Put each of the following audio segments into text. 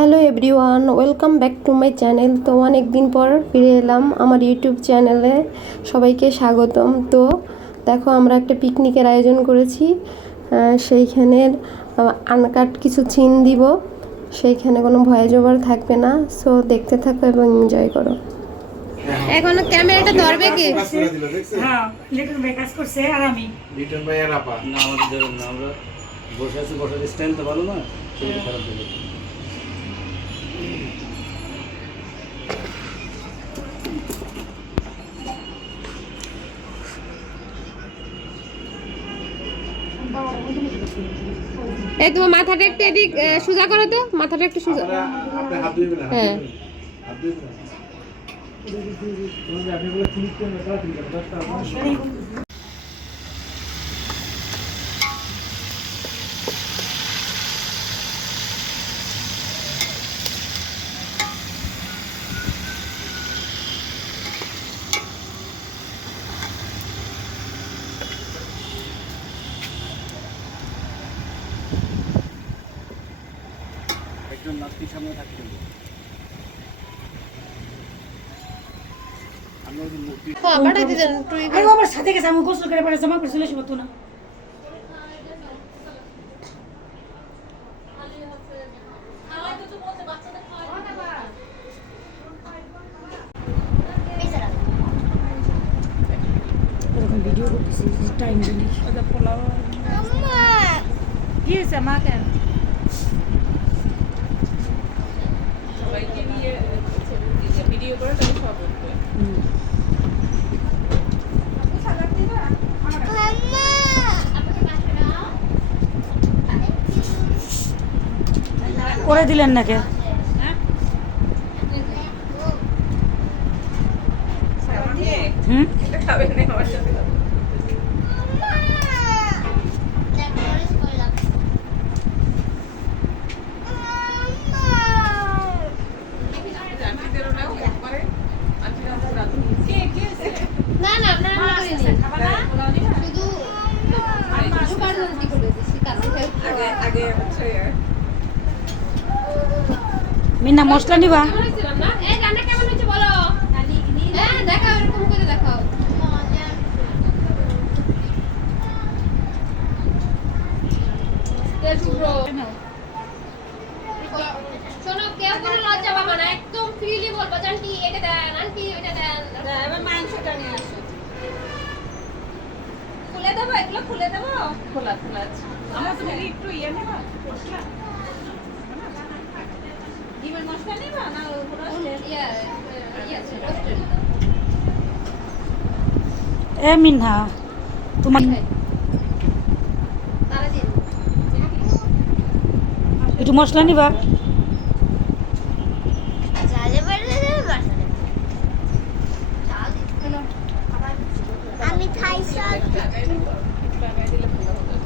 Hello everyone, welcome back to my channel. তো অনেক দিন পর ফিরে এলাম আমার ইউটিউব চ্যানেলে। সবাইকে স্বাগতম। তো দেখো, আমরা একটা পিকনিকের আয়োজন করেছি। সেইখানের আনকাট কিছু সিন দিব, সেইখানে কোনো ভয়েস ওভার থাকবে না। সো দেখতে থাকো এবং এনজয় করো। এখন ক্যামেরাটা ধরবে কি? হ্যাঁ, লিটন ভাই কাজ করছে আর আমি লিটন ভাই আর আপা না, আমাদের দেবেন না। আমরা বসে আছি, বসার স্ট্যান্ড তো ভালো না, শরীর খারাপ হয়ে যাবে। এই তোমার মাথাটা একটু এদিক সোজা করো তো, মাথাটা একটু সোজা। আপনি হাত দিবেন না, হ্যাঁ, হাত দিবেন না। আপনি বলে ক্লিক করেন না, তাড়াতাড়ি করেন, 10টা একজন নাস্তি সামনে থাকতে হবে। আমরা ওই যে মূর্তি পাঠাইতে দেন তুই। আরে আবার সাথে গেছে, আমি গোসল করে পরে জমা করে চলে আসবো তো না। এরকম ভিডিও করতেছি, টাইম দিই। ওটা পোলাও কি হয়েছে মা কেন? সবাইকে নিয়ে ভিডিও করে তাহলে সব উঠবে। করে দিলেন না কে? হুম, এটা খাবেন না আমার সাথে কথা। আন্টিদেরও নাও একবারে, আন্টিরা আমাদের রাঁধুনি। কে আছে? না না, আপনারা রান্না করেনি, খাবার না? পোলাও নিবা? শুধু শুধু পারমানেন্টলি করে দিয়েছি, কাছে আগে হচ্ছে মিনা মশলা নিবা? বলেছিলাম না। এই রান্না কেমন হয়েছে বলো? হ্যাঁ, দেখাও, এরকম করে দেখাও। শোনো, কেউ কোনো লজ্জা পাবে না, একদম ফ্রিলি বলবো, আন্টি এটা দেন, আন্টি ওটা দেন। এবার মাংসটা নিয়ে আসো। খুলে দেবো, এগুলো খুলে দেবো? খোলা আছে। আমার তুমি একটু ইয়ে নেবা মশলা? ডিমের মশলা নেবা না এ মিনা তোমার একটু মশলা নিবা? আমি থাই সস লাগাই দিলে ভালো হবে।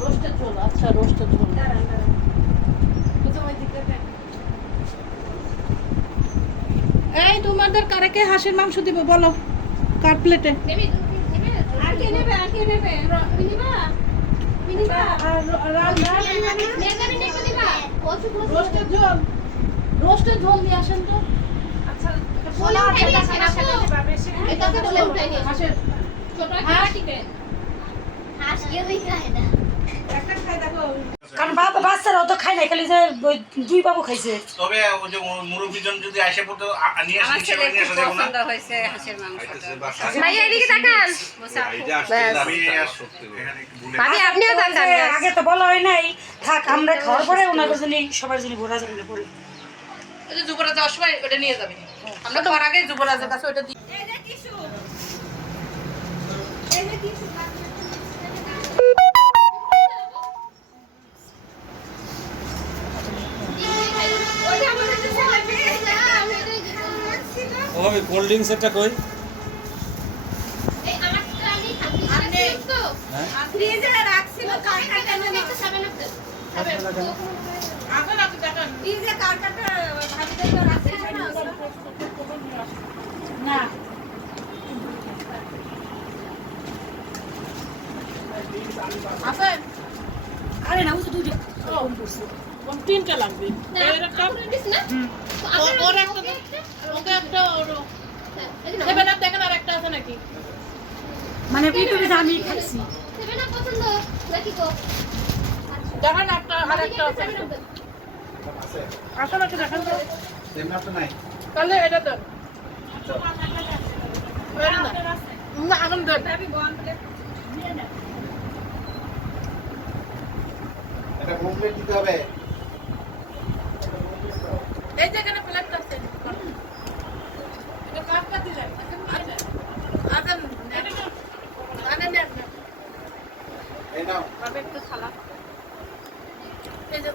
রোস্টের ঝোল, আচ্ছা রোস্টের ঝোল। এই তোমাদের কারে হাঁসের মাংস দিব বলো, কার প্লেটে? আর কে নেবে? মিনিবা রোস্টের ঝোল নিয়ে আসেন তো। আচ্ছা হাঁসের ছোট একটা বাটিতে হাঁস কেউই খায় না। একটা খাই দেখো। কারণ বাচ্চারাও তো খায় না, খালি যে ওই দুই বাবু খাইছে। তবে ওই যে মুরব্বিজন যদি আসে পড়তো নিয়ে আসে, আমার হিসেবে ছেলে নিয়ে খুব আসা যাবে না। পছন্দ হয়েছে হাঁসের মাংসটা। ভাইয়া এদিকে তাকান। এই যে আসছে, আমি আর সত্যি এখানে ভুলে ভাবি আপনিও তাকান। আগে তো বলা হয় নাই, থাক আমরা খাওয়ার পরে ওনার জন্য সবার জন্য ভরা যাবে না পরে। ওই যে যুবরাজ যাওয়ার সময় ওটা নিয়ে যাবে। আমরা খাওয়ার আগে যুবরাজের কাছে ওটা দিই। ও ভাবি, কোল্ড ড্রিঙ্কস একটা কই? ফ্রিজে রাখছিল কারখানা একটু সাবান আপনি এখন আপনি দেখেন ফ্রিজে কারখানা ভাবিদের তো রাখছিল না আছে আরে না, ওই যে দুইটা কম পড়ছে। তিনটা লাগবে এর একটা ওর একটা ওকে একটা ওর সেভেন আপ দেখেন আর একটা আছে নাকি মানে ইউটিউবে আমি খাইছি। দেখেন একটা আর একটা আছে আসলে কি দেখেন তো তাহলে এটা দেন এটা না না এখন দেন এটা কমপ্লিট দিতে হবে। এই যেখানে প্লেটটা আছে এটা কাটটা দিলেন আছেন এটা না আনেন না এই নাও। আবে একটু খালা এই যে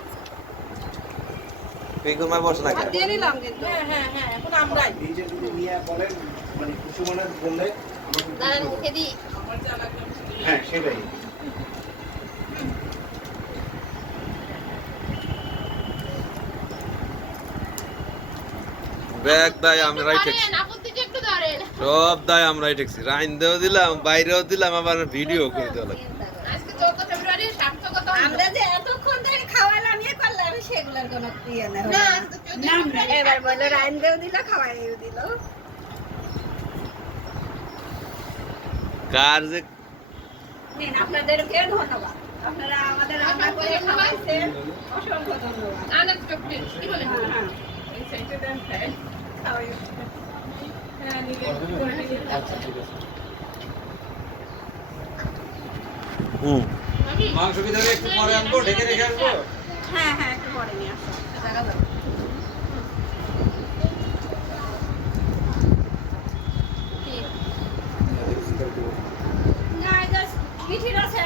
এই কোমায় বস না কেন? দিয়ে নিলাম কিন্তু হ্যাঁ হ্যাঁ এখন আমরাই নিজে যদি নিয়ে বলেন মানে কুসুমানের বললে দাঁড়ান মুখে দিই। হ্যাঁ সেটাই। ব্যাগ দায় আমরাই ঠেকছি, আপত্তিটা একটু ধরেন। সব দায় আমরাই ঠেকছি। রাইনদেও দিলাম, বাইরেও দিলাম, আবার ভিডিও করে দিলাম। আজকে 14 ফেব্রুয়ারি সার্থকতা আমরা যে এতক্ষণ ধরে খাওয়ালাম করলাম সেগুলোর কোনো ইয়ে না। না এবার বলে রাইনদেও দিল খাওয়াইও দিল। কার যে নিন আপনাদেরকে ধন্যবাদ। আপনারা আমাদের রান্না করে খাওয়াইছেন, অসংখ্য ধন্যবাদ। আনএক্সপেক্টেড কি বলেন? হ্যাঁ এই সাইডে দেন খাওয়াই। হ্যাঁ নিলে আচ্ছা ঠিক আছে। হুম মাংস কি ধরে একটু পরে আনবো, ঢেকে রেখে আসবো? হ্যাঁ হ্যাঁ একটু পরে নিয়ে আসো। দেখা যাবে। না জাস্ট মিঠির আছে